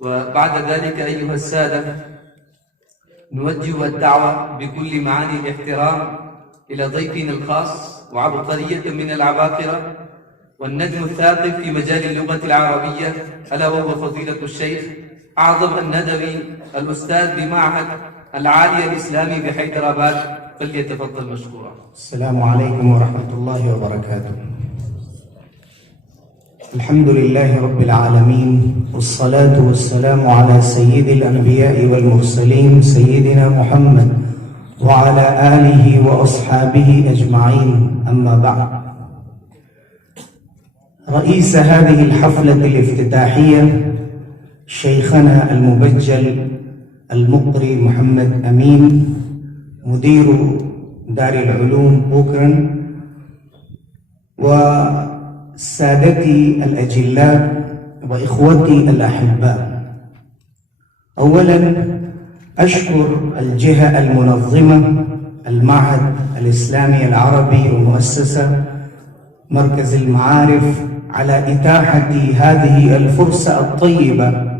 وبعد ذلك أيها السادة نوجه الدعوة بكل معاني الاحترام إلى ضيفنا الخاص وعبقرية من العباقرة والنجم الثاقب في مجال اللغة العربية، ألا وهو فضيلة الشيخ أعظم الندوي الأستاذ بمعهد العالي الإسلامي بحيدراباد، فليتفضل مشكورا. السلام عليكم ورحمة الله وبركاته. الحمد لله رب العالمين، والصلاة والسلام على سيد الأنبياء والمرسلين سيدنا محمد وعلى آله وأصحابه أجمعين، أما بعد. رئيس هذه الحفلة الافتتاحية شيخنا المبجل المقري محمد أمين، مدير دار العلوم بوكرن، وسادتي الأجلاء وإخوتي الأحباء، أولا أشكر الجهة المنظمة المعهد الإسلامي العربي ومؤسسة مركز المعارف على إتاحة هذه الفرصة الطيبة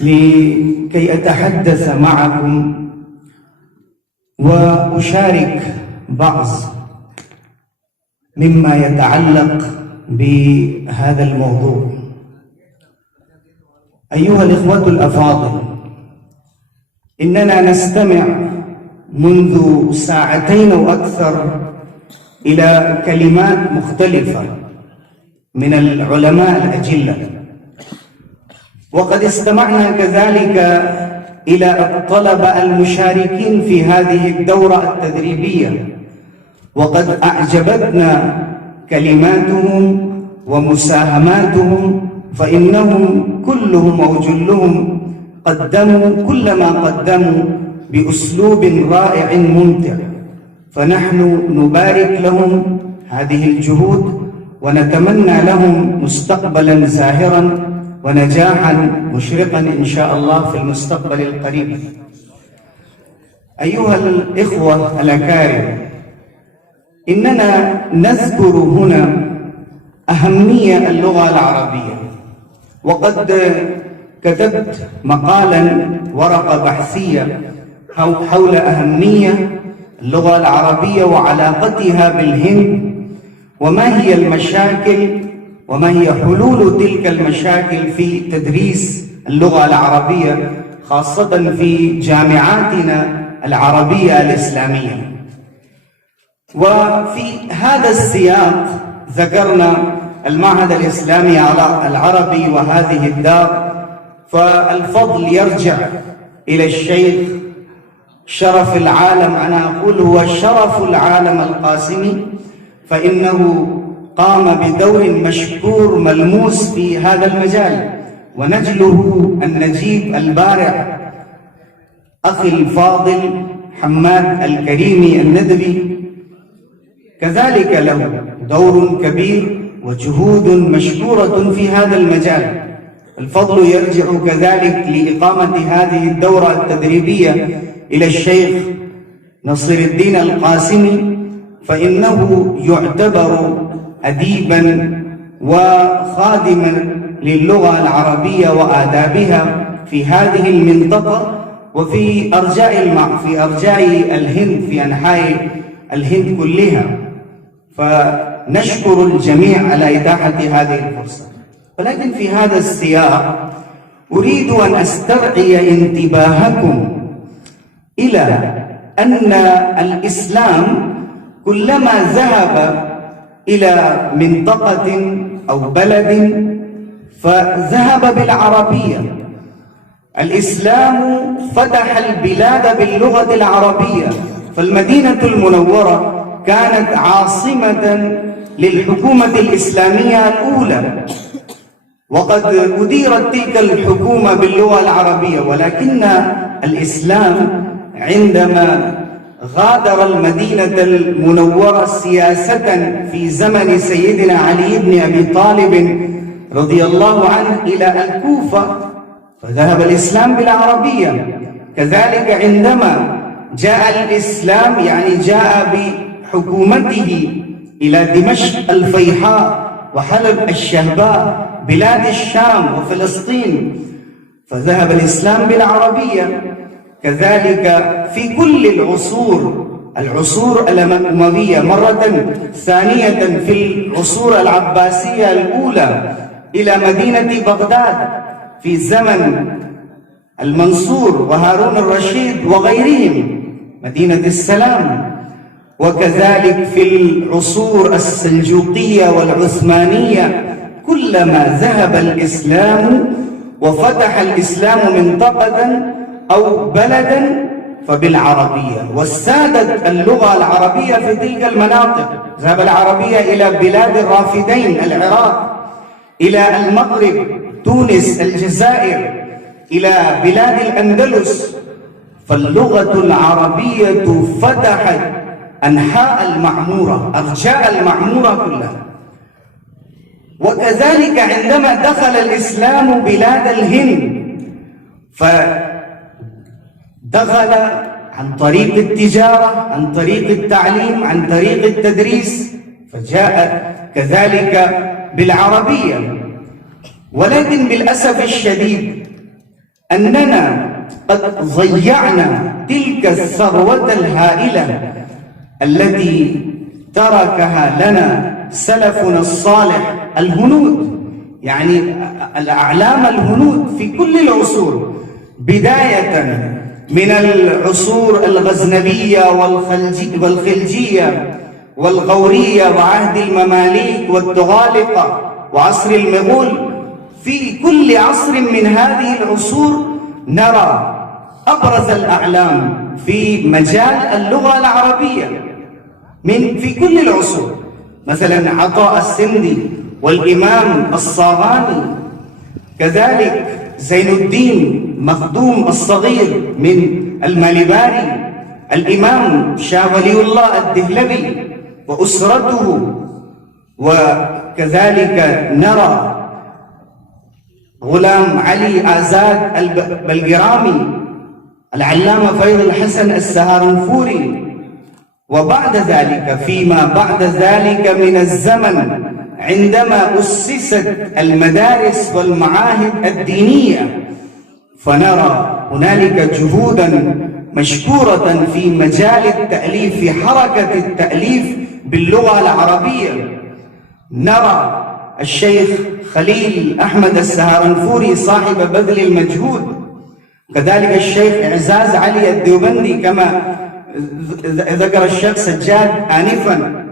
لكي أتحدث معكم وأشارك بعض مما يتعلق بهذا الموضوع. أيها الإخوة الأفاضل، إننا نستمع منذ ساعتين وأكثر إلى كلمات مختلفة من العلماء الأجلة، وقد استمعنا كذلك إلى الطلبة المشاركين في هذه الدورة التدريبية، وقد أعجبتنا كلماتهم ومساهماتهم، فإنهم كلهم أو جلهم قدموا كل ما قدموا بأسلوب رائع ممتع، فنحن نبارك لهم هذه الجهود ونتمنى لهم مستقبلا زاهرا ونجاحا مشرقا إن شاء الله في المستقبل القريب. أيها الإخوة الأكارم، إننا نذكر هنا أهمية اللغة العربية، وقد كتبت مقالا ورقة بحثية حول أهمية اللغة العربية وعلاقتها بالهند، وما هي المشاكل وما هي حلول تلك المشاكل في تدريس اللغة العربية، خاصة في جامعاتنا العربية الإسلامية. وفي هذا السياق ذكرنا المعهد الإسلامي العربي وهذه الدار، فالفضل يرجع إلى الشيخ شرف العالم، أنا أقول هو شرف العالم القاسمي، فإنه قام بدور مشكور ملموس في هذا المجال، ونجله النجيب البارع أخي الفاضل حماد الكريمي الندبي كذلك له دور كبير وجهود مشكورة في هذا المجال. الفضل يرجع كذلك لإقامة هذه الدورة التدريبية إلى الشيخ نصر الدين القاسمي، فإنه يعتبر أديبا وخادما للغة العربية وآدابها في هذه المنطقة وفي أرجاء الهند، في أنحاء الهند كلها، فنشكر الجميع على إتاحة هذه الفرصة. ولكن في هذا السياق أريد أن أسترعي انتباهكم إلى أن الإسلام كلما ذهب إلى منطقة أو بلد فذهب بالعربية. الإسلام فتح البلاد باللغة العربية، فالمدينة المنورة كانت عاصمة للحكومة الإسلامية الأولى، وقد أديرت تلك الحكومة باللغة العربية، ولكن الإسلام عندما غادر المدينة المنورة سياسة في زمن سيدنا علي بن أبي طالب رضي الله عنه إلى الكوفة، فذهب الإسلام بالعربية. كذلك عندما جاء الإسلام جاء بحكومته إلى دمشق الفيحاء وحلب الشهباء بلاد الشام وفلسطين، فذهب الإسلام بالعربية. كذلك في كل العصور الأموية، مرة ثانية في العصور العباسية الأولى إلى مدينة بغداد في زمن المنصور وهارون الرشيد وغيرهم، مدينة السلام. وكذلك في العصور السلجوقية والعثمانية، كلما ذهب الإسلام وفتح الإسلام منطقة أو بلدا فبالعربية، واستادت اللغة العربية في تلك المناطق. ذهب العربية إلى بلاد الرافدين، العراق، إلى المغرب، تونس، الجزائر، إلى بلاد الأندلس. فاللغة العربية فتحت أنحاء المعمورة، أرجاء المعمورة كلها. وكذلك عندما دخل الإسلام بلاد الهند، فدخل عن طريق التجارة، عن طريق التعليم، عن طريق التدريس، فجاء كذلك بالعربية. ولكن بالأسف الشديد أننا قد ضيعنا تلك الثروة الهائلة التي تركها لنا سلفنا الصالح الهنود، يعني الأعلام الهنود في كل العصور، بداية من العصور الغزنوية والخلجية والغورية وعهد المماليك والتغالقة وعصر المغول. في كل عصر من هذه العصور نرى أبرز الأعلام في مجال اللغة العربية في كل العصور، مثلا عطاء السندي والإمام الصاغاني، كذلك زين الدين مخدوم الصغير من المالباري، الإمام شاه ولي الله الدهلوي وأسرته. وكذلك نرى غلام علي آزاد البلقرامي، العلامة فيض الحسن السهارنفوري. وبعد ذلك، فيما بعد ذلك من الزمن، عندما أسست المدارس والمعاهد الدينية، فنرى هنالك جهودا مشكورة في مجال التأليف، في حركة التأليف باللغة العربية. نرى الشيخ خليل أحمد السهارنفوري صاحب بذل المجهود، كذلك الشيخ إعزاز علي الديوبندي كما ذكر الشيخ سجاد آنفا.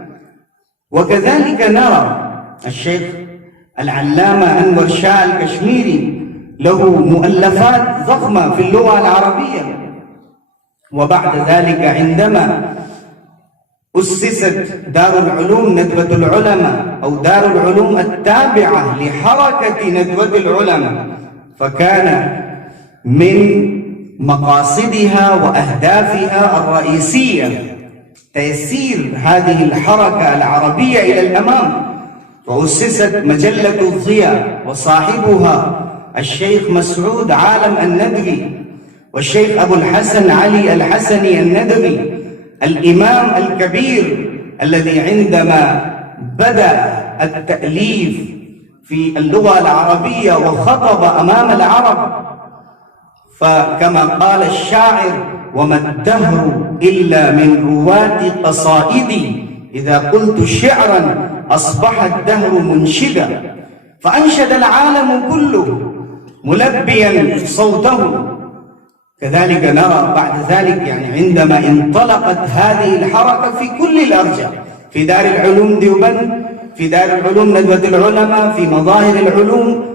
وكذلك نرى الشيخ العلامة أنور شاه الكشميري له مؤلفات ضخمة في اللغة العربية. وبعد ذلك عندما أسست دار العلوم ندوة العلماء أو دار العلوم التابعة لحركة ندوة العلماء، فكان من مقاصدها وأهدافها الرئيسية تيسير هذه الحركة العربية إلى الأمام. وأسست مجلة الضياء وصاحبها الشيخ مسعود عالم الندوي، والشيخ أبو الحسن علي الحسني الندوي، الإمام الكبير الذي عندما بدأ التأليف في اللغة العربية وخطب أمام العرب، فكما قال الشاعر: وما الدهر إلا من رواة قصائدي، إذا قلت شعرا أصبح الدهر منشدا. فأنشد العالم كله ملبيا صوته. كذلك نرى بعد ذلك عندما انطلقت هذه الحركة في كل الأرجاء، في دار العلوم ديوبند، في دار العلوم ندوة العلماء، في مظاهر العلوم،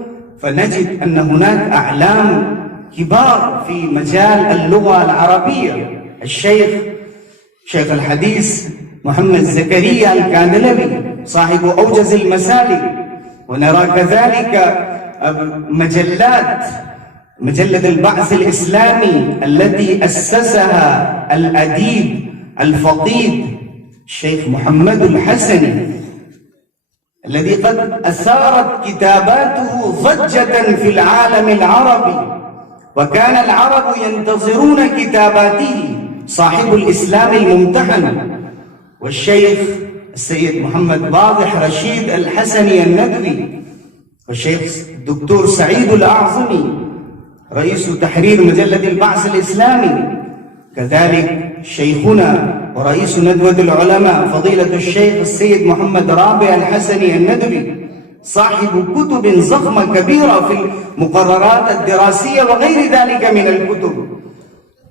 فنجد أن هناك أعلام كبار في مجال اللغة العربية. شيخ الحديث محمد زكريا الكاندلبي صاحب أوجز المسالك. ونرى كذلك مجلة البعث الإسلامي التي أسسها الأديب الفقيد الشيخ محمد الحسني، الذي قد أثارت كتاباته ضجة في العالم العربي، وكان العرب ينتظرون كتاباته، صاحب الإسلام الممتحن. والشيخ السيد محمد واضح رشيد الحسني الندوي، والشيخ الدكتور سعيد الأعظمي، رئيس تحرير مجلة البعث الإسلامي، كذلك شيخنا ورئيس ندوة العلماء فضيلة الشيخ السيد محمد رابع الحسني الندبي، صاحب كتب ضخمة كبيرة في المقررات الدراسية وغير ذلك من الكتب،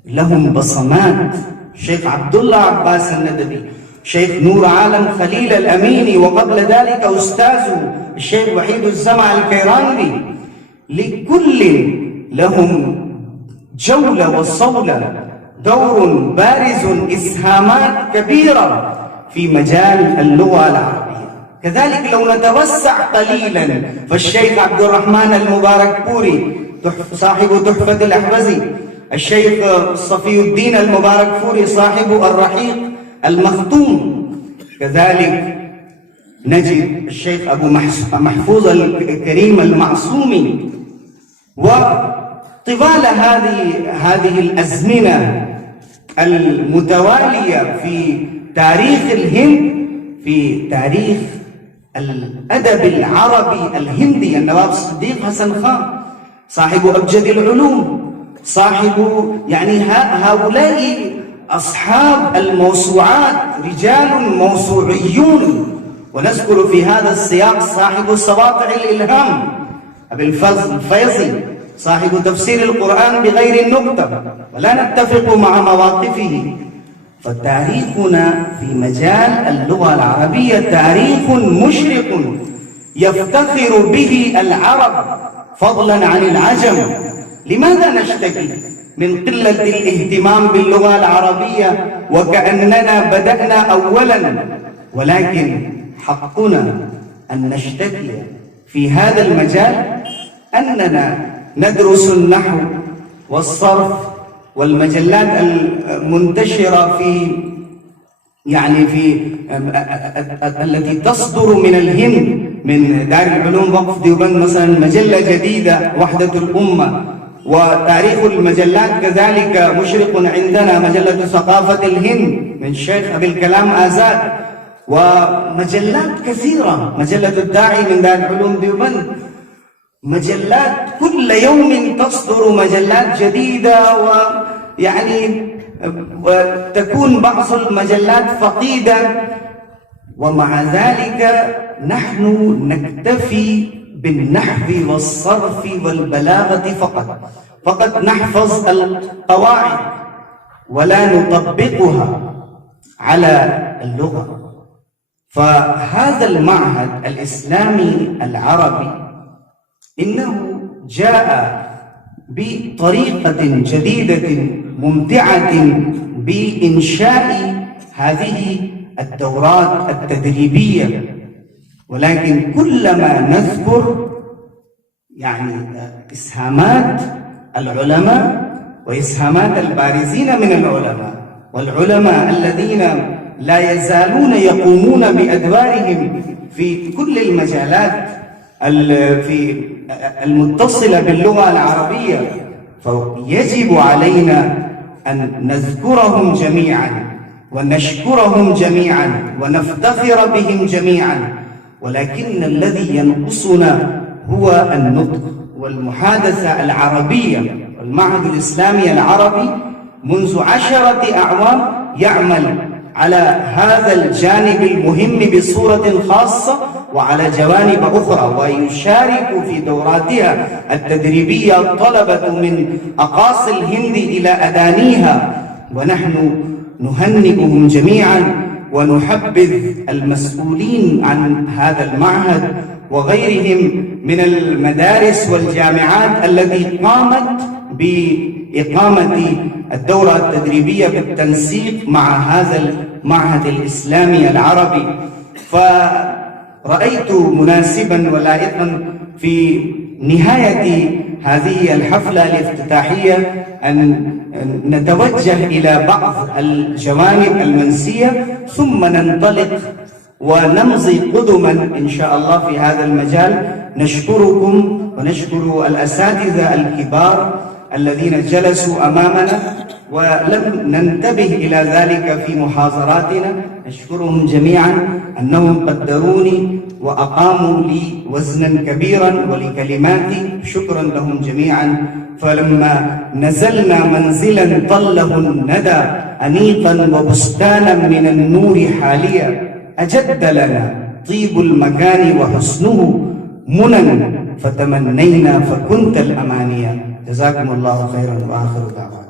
لهم بصمات. شيخ عبد الله عباس الندبي، شيخ نور عالم خليل الأميني، وقبل ذلك أستاذه الشيخ وحيد الزمع الكيرانبي، لكل لهم جولة وصولة، دور بارز، إسهامات كبيرة في مجال اللغة العربية. كذلك لو نتوسع قليلا فالشيخ عبد الرحمن المبارك بوري صاحب تحفة الأحوزي، الشيخ صفي الدين المبارك فوري صاحب الرحيق المختوم، كذلك نجد الشيخ أبو محفوظ الكريم المعصومي. وطوال هذه الأزمنة المتوالية في تاريخ الهند، في تاريخ الأدب العربي الهندي، النواب الصديق حسن خان صاحب أبجد العلوم، صاحب يعني هؤلاء أصحاب الموسوعات رجال موسوعيون. ونذكر في هذا السياق صاحب سواطع الإلهام أبي الفضل الفيضي، صاحب تفسير القرآن بغير النقطة، ولا نتفق مع مواقفه. فتاريخنا في مجال اللغة العربية تاريخ مشرق يفتخر به العرب فضلا عن العجم. لماذا نشتكي من قلة الاهتمام باللغة العربية وكأننا بدأنا أولا؟ ولكن حقنا أن نشتكي في هذا المجال أننا ندرس النحو والصرف والمجلات المنتشرة في التي تصدر من الهند، من دار العلوم وقف ديوبند مثلا مجلة جديدة وحدة الأمة، وتاريخ المجلات كذلك مشرق عندنا، مجلة ثقافة الهند من الشيخ أبي الكلام آزاد، ومجلات كثيرة، مجلة الداعي من دار العلوم ديوبند، مجلات كل يوم تصدر مجلات جديدة، وتكون بعض المجلات فقيدة. ومع ذلك نحن نكتفي بالنحو والصرف والبلاغة فقط نحفظ القواعد ولا نطبقها على اللغة. فهذا المعهد الإسلامي العربي إنه جاء بطريقة جديدة ممتعة بإنشاء هذه الدورات التدريبية، ولكن كلما نذكر إسهامات العلماء وإسهامات البارزين من العلماء، والعلماء الذين لا يزالون يقومون بأدوارهم في كل المجالات المتصلة باللغة العربية، فيجب علينا أن نذكرهم جميعا ونشكرهم جميعا ونفتخر بهم جميعا. ولكن الذي ينقصنا هو النطق والمحادثة العربية. والمعهد الإسلامي العربي منذ 10 أعوام يعمل على هذا الجانب المهم بصورة خاصة وعلى جوانب أخرى، ويشارك في دوراتها التدريبية الطلبة من أقاصي الهند إلى أدانيها، ونحن نهنئهم جميعا ونحبذ المسؤولين عن هذا المعهد وغيرهم من المدارس والجامعات التي قامت بإقامة الدورة التدريبية بالتنسيق مع هذا المعهد الإسلامي العربي. فرأيت مناسبا ولائقا في نهاية هذه الحفلة الافتتاحية أن نتوجه إلى بعض الجوانب المنسية، ثم ننطلق ونمضي قدما إن شاء الله في هذا المجال. نشكركم ونشكر الأساتذة الكبار الذين جلسوا أمامنا ولم ننتبه إلى ذلك في محاضراتنا. نشكرهم جميعا أنهم قدروني وأقاموا لي وزنا كبيرا ولكلماتي، شكرا لهم جميعا. فلما نزلنا منزلا طله الندى أنيقا وبستانا من النور حاليا، أجد لنا طيب المكان وحسنه منى فتمنينا فكنت الأمانية. جزاكم الله خيرا وآخر دعوانا.